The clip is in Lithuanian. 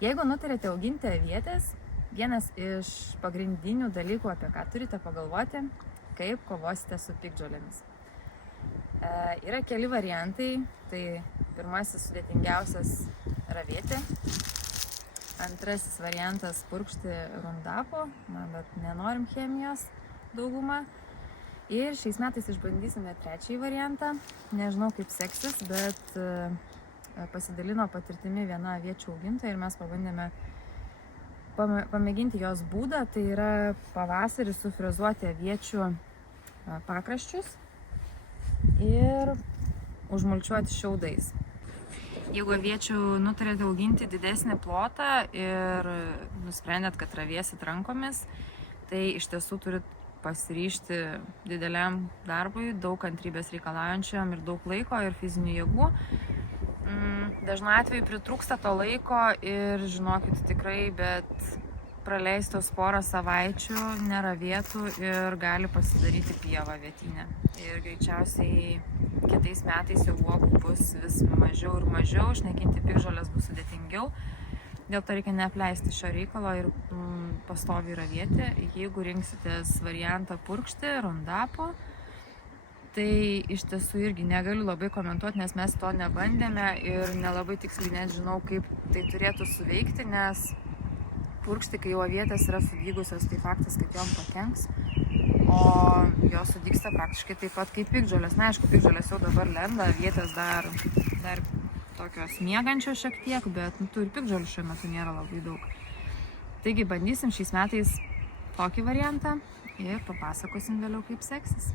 Jeigu nutarėte auginti avietes, vienas iš pagrindinių dalykų, apie ką turite pagalvoti, kaip kovosite su piktžolėmis. Yra keli variantai, tai pirmasis sudėtingiausias ravėti, antrasis variantas purkšti rundapo, bet nenorim chemijos daugumą. Ir šiais metais išbandysime trečiąjį variantą. Nežinau, kaip seksis, bet pasidalino patirtimi viena aviečių augintoja ir mes pabandėme pamėginti jos būdą. Tai yra pavasarį sufrezuoti aviečių pakraščius ir užmulčiuoti šiaudais. Jeigu aviečių nutarėte auginti didesnį plotą ir nusprendėt, kad ravėsit rankomis, tai iš tiesų turit pasiryžti dideliam darbui, daug kantrybės reikalaujančiam ir daug laiko ir fizinių jėgų. Dažnu atveju pritrūksta to laiko ir žinokit tikrai, bet praleistos porą savaičių neravėtų ir gali pasidaryti pievą vietinę. Ir greičiausiai kitais metais jau uogų bus vis mažiau ir mažiau, išnaikinti piktžoles bus sudėtingiau. Dėl to reikia neapleisti šio reikalo ir pastoviai ravėti. Jeigu rinksitės variantą purkšti, rundapo, tai iš tiesų irgi negaliu labai komentuoti, nes mes to nebandėme ir nelabai tiksliai net žinau, kaip tai turėtų suveikti, nes purkšti, kai jau avietės yra sudygusios, tai faktas, kad jom pakenks, o jos sudygsta praktiškai taip pat kaip piktžolės. Na, aišku, piktžolės jau dabar lenda, avietės dar tokios miegančios šiek tiek, bet tų ir piktžolių šiuo metu nėra labai daug. Taigi bandysim šiais metais tokį variantą ir papasakosim vėliau, kaip seksis.